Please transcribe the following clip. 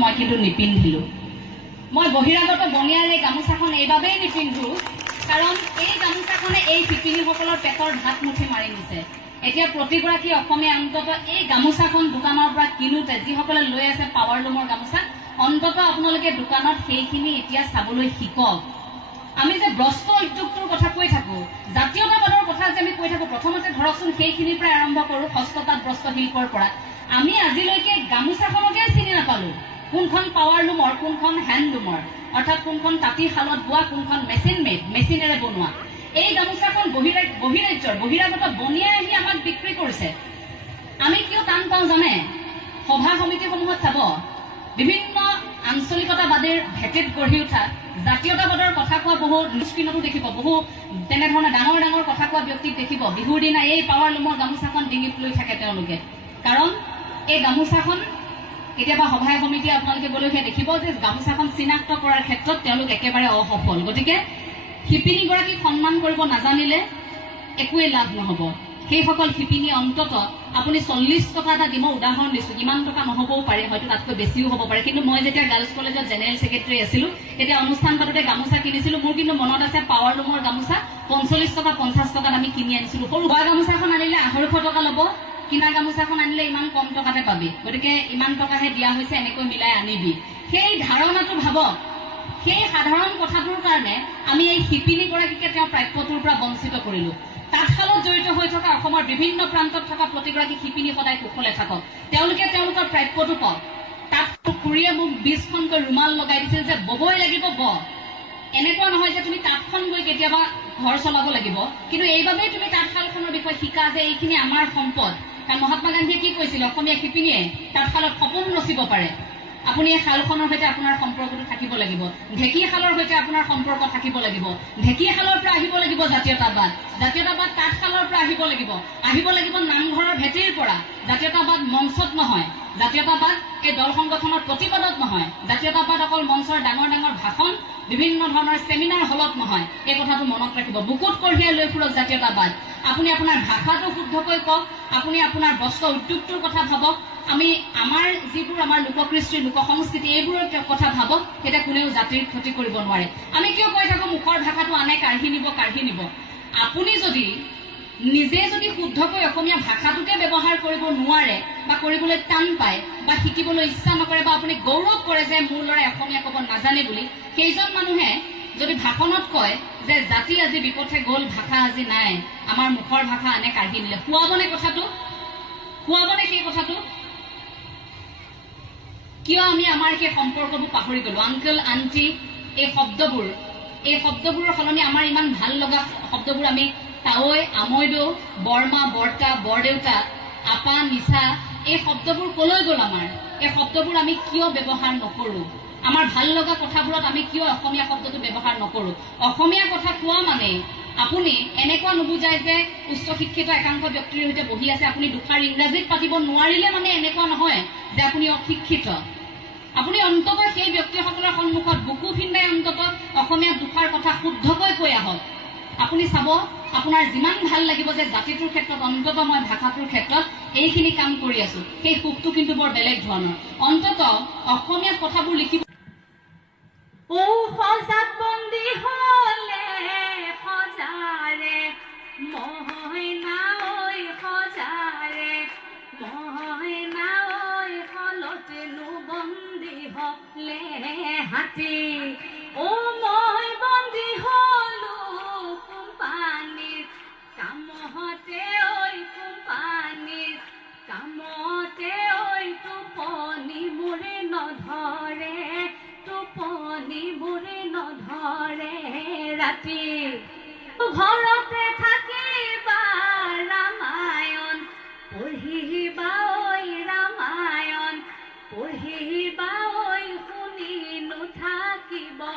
মই কিন্তু নিপিন্ধিলোঁ। মই বহিৰাগত বনিয়াৰ এই গামোচাখন এইবাবেই নিপিন্ধোঁ, কাৰণ এই গামোচাখনে এই শিপিনীসকলৰ পেটৰ ভাত মুঠি মাৰি নিছে। এতিয়া প্ৰতিগৰাকী অসমীয়া অন্তত এই গামোচাখন দোকানৰ পৰা কিনোতে যিসকলে লৈ আছে পাৱাৰলুমৰ গামোচা, অন্তত আপোনালোকে দোকানত সেইখিনি এতিয়া চাবলৈ শিকক। আমি যে ব্ৰস্ত উদ্যোগটোৰ কথা কৈ থাকোঁ, জাতীয়তাবাদৰ কথা যে আমি কৈ থাকোঁ, প্ৰথমতে ধৰকচোন সেইখিনিৰ পৰা আৰম্ভ কৰোঁ, হস্ততাঁত বস্ত্ৰ শিল্পৰ পৰা। আমি আজিলৈকে গামোচাখনকে চিনি নাপালোঁ, কোনখন পাৱাৰলুমৰ, কোনখন হেণ্ডলুমৰ, অৰ্থাৎ কোনখন তাঁতীশালত বোৱা, কোনখন মেচিনেৰে বনোৱা। এই গামোচাখন বহিৰাজ্যৰ বহিৰাগত বনিয়াই আহি আমাক বিক্ৰী কৰিছে। আমি কিয় টান পাওঁ জানে? সভা সমিতিসমূহত চাব, বিভিন্ন আঞ্চলিকতাবাদীৰ ভেটিত গঢ়ি উঠা জাতীয়তাবাদৰ কথা কোৱা বহু নিষ্ক্ৰিয়তো দেখিব, বহু তেনেধৰণে ডাঙৰ ডাঙৰ কথা কোৱা ব্যক্তিক দেখিব। বিহুৰ দিনা এই পাৱাৰলুমৰ গামোচাখন ডিঙিত লৈ থাকে তেওঁলোকে, কাৰণ এই গামোচাখন কেতিয়াবা সভাই সমিতিয়ে আপোনালোকে গ'লেহে দেখিব যে গামোচাখন চিনাক্ত কৰাৰ ক্ষেত্ৰত তেওঁলোক একেবাৰে অসফল। গতিকে শিপিনীগৰাকীক সন্মান কৰিব নাজানিলে একোৱেই লাভ নহ'ব। সেইসকল শিপিনী অন্তত আপুনি 40 টকা এটা দিব, উদাহৰণ দিছোঁ, ইমান টকা নহ'বও পাৰে, হয়তো তাতকৈ বেছিও হ'ব পাৰে। কিন্তু মই যেতিয়া গাৰ্লছ কলেজত জেনেৰেল ছেক্ৰেটাৰী আছিলোঁ, তেতিয়া অনুষ্ঠান পাতোতে গামোচা কিনিছিলোঁ। মোৰ কিন্তু মনত আছে পাৱাৰলুমৰ গামোচা 45 টকা 50 টকাত আমি কিনি আনিছিলোঁ। সৰু বোৱা গামোচাখন আনিলে 250 টকা ল'ব, কিনা গামোচাখন আনিলে ইমান কম টকাতে পাবি, গতিকে ইমান টকাহে দিয়া হৈছে, এনেকৈ মিলাই আনিবি। সেই ধাৰণাটো ভাবক। সেই সাধাৰণ কথাটোৰ কাৰণে আমি এই শিপিনীগৰাকীকে তেওঁৰ প্ৰাপ্যটোৰ পৰা বঞ্চিত কৰিলোঁ। তাঁতশালত জড়িত হৈ থকা অসমৰ বিভিন্ন প্ৰান্তত থকা প্ৰতিগৰাকী শিপিনী সদায় কুশলে থাকক, তেওঁলোকে তেওঁলোকৰ প্ৰাপ্যটো পাওক। তাত খুৰীয়ে মোক 20খনকৈ ৰুমাল লগাই দিছিল যে ববই লাগিব, এনেকুৱা নহয় যে তুমি তাঁতখন গৈ কেতিয়াবা ঘৰ চলাব লাগিব, কিন্তু এইবাবেই তুমি তাঁতশালখনৰ বিষয়ে শিকা যে এইখিনি আমাৰ সম্পদ। কাৰণ মহাত্মা গান্ধীয়ে কি কৈছিল? অসমীয়া শিপিনীয়ে তাঁতশালত সপোন ৰচিব পাৰে। আপুনি এই শালখনৰ সৈতে আপোনাৰ সম্পৰ্কটো থাকিব লাগিব, ঢেঁকীশালৰ সৈতে আপোনাৰ সম্পৰ্ক থাকিব লাগিব। ঢেঁকীশালৰ পৰা আহিব লাগিব জাতীয়তাবাদ, জাতীয়তাবাদ তাঁতশালৰ পৰা আহিব লাগিব নামঘৰৰ ভেটিৰ পৰা। জাতীয়তাবাদ মঞ্চত নহয়, জাতীয়তাবাদ এই দল সংগঠনৰ প্ৰতিবাদত নহয়, জাতীয়তাবাদ অকল মঞ্চৰ ডাঙৰ ডাঙৰ ভাষণ, বিভিন্ন ধৰণৰ চেমিনাৰ হলত নহয়। এই কথাটো মনত ৰাখিব। বুকুত কঢ়িয়াই লৈ ফুৰক জাতীয়তাবাদ। আপুনি আপোনাৰ ভাষাটো শুদ্ধকৈ কওক, আপুনি আপোনাৰ বস্ত্ৰ উদ্যোগটোৰ কথা ভাবক, আমি আমাৰ যিবোৰ আমাৰ লোককৃষ্টি লোক সংস্কৃতি এইবোৰৰ কথা ভাবক। তেতিয়া কোনেও জাতিৰ ক্ষতি কৰিব নোৱাৰে। আমি কিয় কৈ থাকোঁ মুখৰ ভাষাটো আনে কাঢ়ি নিব। আপুনি যদি নিজে যদি শুদ্ধকৈ অসমীয়া ভাষাটোকে ব্যৱহাৰ কৰিব নোৱাৰে, বা কৰিবলৈ টান পায়, বা শিকিবলৈ ইচ্ছা নকৰে, বা আপুনি গৌৰৱ কৰে যে মোৰ ল'ৰাই অসমীয়া ক'ব নাজানে বুলি, সেইজন মানুহে যদি ভাষণত কয় যে জাতি আজি বিপথে গ'ল, ভাষা আজি নাই, আমাৰ মুখৰ ভাষা আনে কাঢ়ি নিলে, শুৱাবনে কথাটো? শুৱাবনে সেই কথাটো? কিয় আমি আমাৰ সেই সম্পৰ্কবোৰ পাহৰি গ'লো? আংকল আণ্টি এই শব্দবোৰৰ সলনি আমাৰ ইমান ভাল লগা শব্দবোৰ আমি তাৱৈ, আমৈদৌ, বৰমা, বৰ্তা, বৰদেউতা, আপা, নিচা, এই শব্দবোৰ কলৈ গ'ল? আমাৰ এই শব্দবোৰ আমি কিয় ব্যৱহাৰ নকৰোঁ? আমাৰ ভাল লগা কথাবোৰত আমি কিয় অসমীয়া শব্দটো ব্যৱহাৰ নকৰোঁ? অসমীয়া কথা কোৱা মানে আপুনি এনেকুৱা নুবুজায় যে উচ্চ শিক্ষিত একাংশ ব্যক্তিৰ সৈতে বহি আছে, আপুনি দুষাৰ ইংৰাজীত পাতিব নোৱাৰিলে মানে এনেকুৱা নহয় যে আপুনি অশিক্ষিত। আপুনি অন্তত সেই ব্যক্তিসকলৰ সন্মুখত বুকু ফিন্দাই অন্তত অসমীয়া দুষাৰ কথা শুদ্ধকৈ কৈ আহক। আপুনি চাব, আপোনাৰ যিমান ভাল লাগিব যে জাতিটোৰ ক্ষেত্ৰত অন্তত মই ভাষাটোৰ ক্ষেত্ৰত এইখিনি কাম কৰি আছোঁ, সেই সুখটো কিন্তু বৰ বেলেগ ধৰণৰ। অন্তত অসমীয়াত কথাবোৰ লিখিব। সজাত বন্দী হলে সজাৰে মইনা ঐ, সজাৰে মইনা ঐ, হলতেনো বন্দী হলে হাতী। মই বন্দী হলো কোম্পানীৰ কামতে, ঐ কোম্পানীৰ কামতে, ঐ টোপনি মোৰে নধৰে, টোপনি মোৰে নধৰে ৰাতি। ঘৰতে